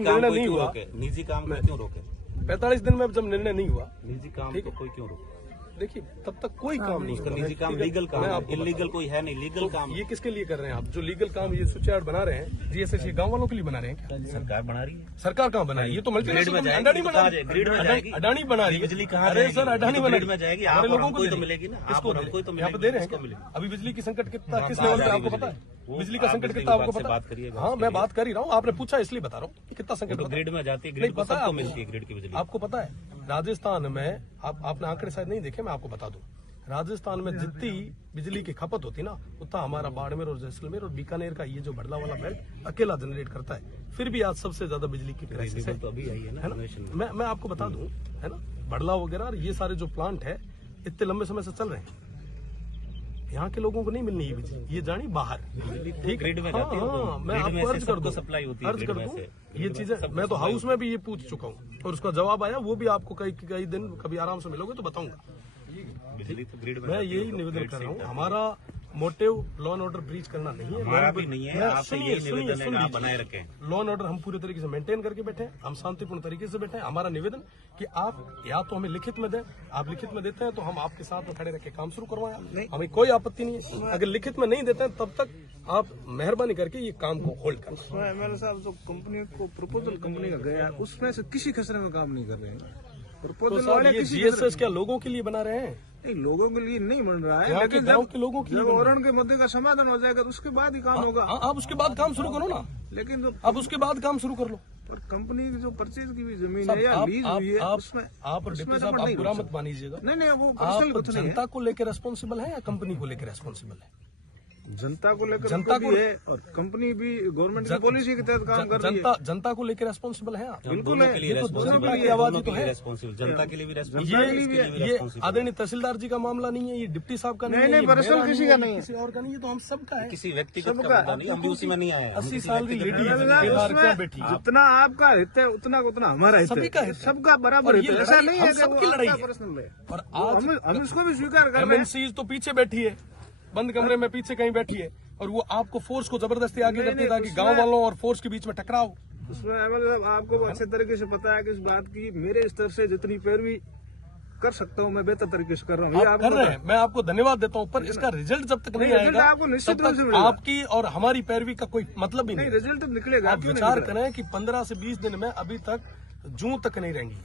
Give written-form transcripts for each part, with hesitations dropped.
निर्णय नहीं हुआ, निजी काम में क्यों रोके? 45 दिन में जब निर्णय नहीं हुआ, निजी काम को कोई क्यों रोके? देखिए तब तक कोई काम नहीं उसका होगा। निजी काम लीगल काम है, इलीगल कोई है नहीं, लीगल काम। ये किसके लिए कर रहे हैं आप? जो लीगल काम ये स्विच यार्ड बना रहे हैं जीएसएस गांव वालों के लिए बना रहे हैं क्या? सरकार बना रही है। सरकार कहाँ बना रही है? ये तो मल्टीनेशनल अडानी बना रही है। ग्रिड में जाएगी, अडानी बना रही है। बिजली कहाँ अरे सर अडानी बना ग्रिड में जाएगी, हमारे आप और लोगों हमको को तो मिलेगी ना, आप किसको और हमको तो यहाँ पे मिलेगी, दे रहे किसको हैं मिलेगी? अभी बिजली की संकट कितना किस लेवल पे आपको पता है? बिजली का संकट कितना आपको पता बात करिए। हाँ मैं बात कर ही रहा हूँ, आपने पूछा इसलिए बता रहा हूँ कितना संकट। ग्रिड में जाती है, नहीं ग्रिड को पता सबको मिलती है ग्रिड की बिजली। आपको पता है राजस्थान में आपने आंकड़े शायद नहीं देखे, मैं आपको बता दूं, राजस्थान में जितनी बिजली की खपत होती ना उतना हमारा बाड़मेर और जैसलमेर और बीकानेर का ये जो बड़ला वाला बेल्ट अकेला जनरेट करता है। फिर भी आज सबसे ज्यादा बिजली की क्राइसिस है। तो अभी आई है ना। मैं आपको बता दूं, है ना, बड़ला वगैरह ये सारे जो प्लांट है इतने लंबे समय से चल रहे हैं। यहाँ के लोगों को नहीं मिलनी है बिजली, ये जानी बाहर। ठीक ग्रिड में हाँ, जाती है, हाँ, मैं आपको अर्ज कर दूं, सप्लाई होती है अर्ज कर ग्रिड में दूं से। ये चीजें। मैं तो हाउस में भी ये पूछ चुका हूँ और उसका जवाब आया, वो भी आपको कई दिन कभी आराम से मिलोगे तो बताऊंगा। बिजली तो ग्रिड में मैं यही निवेदन कर रहा हूँ, हमारा motive law and order breach करना नहीं है। हमारा भी नहीं है, आपसे यही निवेदन है आप बनाए रखें। लॉ एंड ऑर्डर हम पूरे तरीके से मेंटेन करके बैठे हैं, हम शांतिपूर्ण तरीके से बैठे हैं। हमारा निवेदन कि आप या तो हमें लिखित में दें, आप लिखित में देते हैं तो हम आपके साथ में खड़े रह के काम शुरू करवाएं, हमें कोई आपत्ति नहीं है। अगर लिखित में नहीं देते हैं तब तक आप मेहरबानी करके ये काम को होल्ड करें। एमएलए साहब जो कंपनी को प्रपोजल कंपनी का गया उसमें से किसी खसरे में काम नहीं कर रहे हैं। तो प्रपोजल साहब वाले ये जीएसएस क्या लोगों के लिए बना रहे हैं? नहीं, लोगों के लिए नहीं बन रहा है, यहाँ के लेकिन गांव जब के लोगों के लिए जब बन रहा है। औरण के मुद्दे का समाधान हो जाएगा तो उसके बाद ही काम होगा। आप उसके बाद काम शुरू करो ना, लेकिन जो अब उसके बाद काम शुरू कर लो। पर कंपनी की जो परचेज की भी जमीन साहब, है या लीज हुई है आप उसमें आप और डिप्टी साहब आप बुरा मत मानिएगा। नहीं वो पर्सनल आप कुछ नहीं है। जनता को लेकर रेस्पॉन्सिबल है या कंपनी को लेकर रेस्पॉन्सिबल है? जनता को लेकर जनता उनका भी है और कंपनी भी गवर्नमेंट की पॉलिसी के तहत काम कर रही है। जनता को लेकर रेस्पॉन्सिबल है आप? बिल्कुल है, जनता की आवाज ही तो है। जनता के लिए भी रेस्पॉन्सिबल। ये आदरणीय तहसीलदार जी का मामला नहीं है, ये डिप्टी साहब का नहीं है, नहीं, पर्सनल किसी का नहीं है, किसी और का नहीं है, तो हम सबका है। किसी व्यक्तिगत का मुद्दा नहीं, हम भी उसी में नहीं आया। 80 साल की लेडी क्या बैठी है? जितना आपका हित है उतना हमारा हित सभी का है, हित है। सबका बराबर और हित ये है। ऐसा लड़ाई नहीं हम है कि सबकी वो लड़ाई आपका है। पर्सनल है और आज हम इसको भी स्वीकार कर रहे हैं। एमएनसी तो पीछे बैठी है, बंद कमरे में पीछे कहीं बैठी है और वो आपको फोर्स को जबरदस्ती आगे करती है ताकि गांव वालों और फोर्स के बीच में टकराव। उसमें एमएलए साहब आपको अच्छे तरीके से पता है कि इस बात की मेरे स्तर से जितनी पैरवी कर सकता हूँ मैं बेहतर तरीके से कर रहा हूँ। आप कर रहे हैं, मैं आपको धन्यवाद देता हूँ, पर इसका रिजल्ट जब तक नहीं आएगा आपको निश्चित तब रूप से तक मिलेगा। आपकी और हमारी पैरवी का कोई मतलब ही नहीं। रिजल्ट तो निकलेगा। आप विचार करें कि 15 से 20 दिन में अभी तक जून तक नहीं रहेंगी,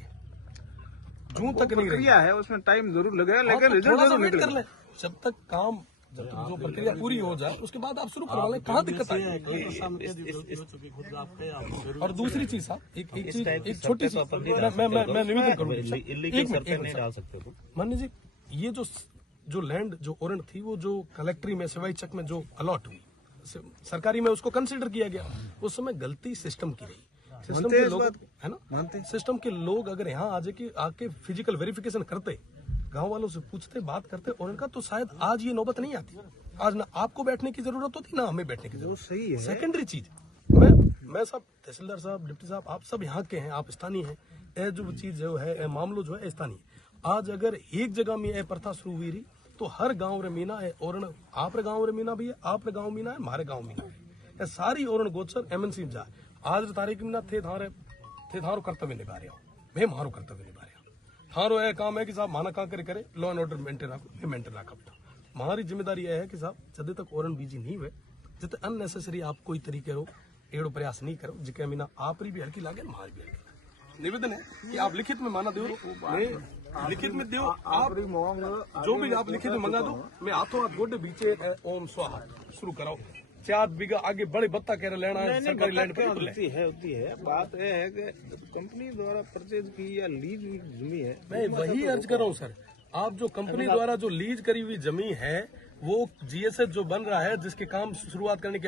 जून तक नहीं रहेगी है उसमें टाइम जरूर लगेगा, हाँ, लेकिन तो रिजल्ट थोड़ा सा जरूर वेट कर निकलेगा। ले, जब तक काम जब तक जो प्रक्रिया पूरी हो जाए उसके बाद आप शुरू करवा लें, कहाँ दिक्कत है? और दूसरी चीज साहब एक छोटी सी मैं निवेदन करूंगा, एक मिनट डाल सकते हो। मान्य जी, ये जो लैंड जो ओरण थी वो जो कलेक्ट्री में सिवाई चक में जो अलॉट हुई सरकारी में उसको कंसिडर किया गया, उस समय गलती सिस्टम की रही। सिस्टम के लोग है ना, सिस्टम के लोग अगर यहाँ आके फिजिकल वेरिफिकेशन करते, गांव वालों से पूछते, बात करते और इनका तो शायद आज ये नौबत नहीं आती। आज ना आपको बैठने की जरूरत होती ना हमें बैठने की जरूरत। सही है। सेकेंडरी चीज मैं सब तहसीलदार साहब, डिप्टी साहब, आप सब यहाँ के हैं, आप स्थानीय हैं। यह जो चीज जो है मामलो जो है स्थानीय, आज अगर एक जगह में यह प्रथा शुरू हुई रही तो हर गाँव रे मीना है और आप गाँव रे मीना भी है, आप गाँव मीना है, हमारे गाँव मीना है, सारी और गोचर एमएनसी जा आज तारीख में थे थारो कर्तव्य निभा रहे हो, मैं मारो कर्तव्य निभा रहे हो। थारो यह काम है कि साहब माना कहाँ करे लॉ एंड ऑर्डर मेंटेन रखो, मेंटेन रखा बेटा। हमारी जिम्मेदारी यह है कि साहब जब तक औरन बीजी नहीं हुए, जब अननेसेसरी आप कोई तरीके रो एड़ो प्रयास नहीं करो, जिके मीना आप भी हल्की लागे, हमारी भी हल्की। निवेदन है कि आप लिखित में माना दो, मैं लिखित में दो, आप जो भी आप लिखित में मंगा दो, मैं हाथों हाथ गोडे बीचे ओम स्वाहा शुरू कराओ। 4 बीघा आगे बड़े बत्ता कह लेना है सरकारी लैंड पे होती है। बात यह है कि कंपनी द्वारा परचेज की या लीज हुई जमीन है। मैं वही अर्ज कर रहा हूँ सर, आप जो कंपनी द्वारा जो लीज करी हुई जमीन है वो जीएसएस जो बन रहा है, जिसके काम शुरुआत करने के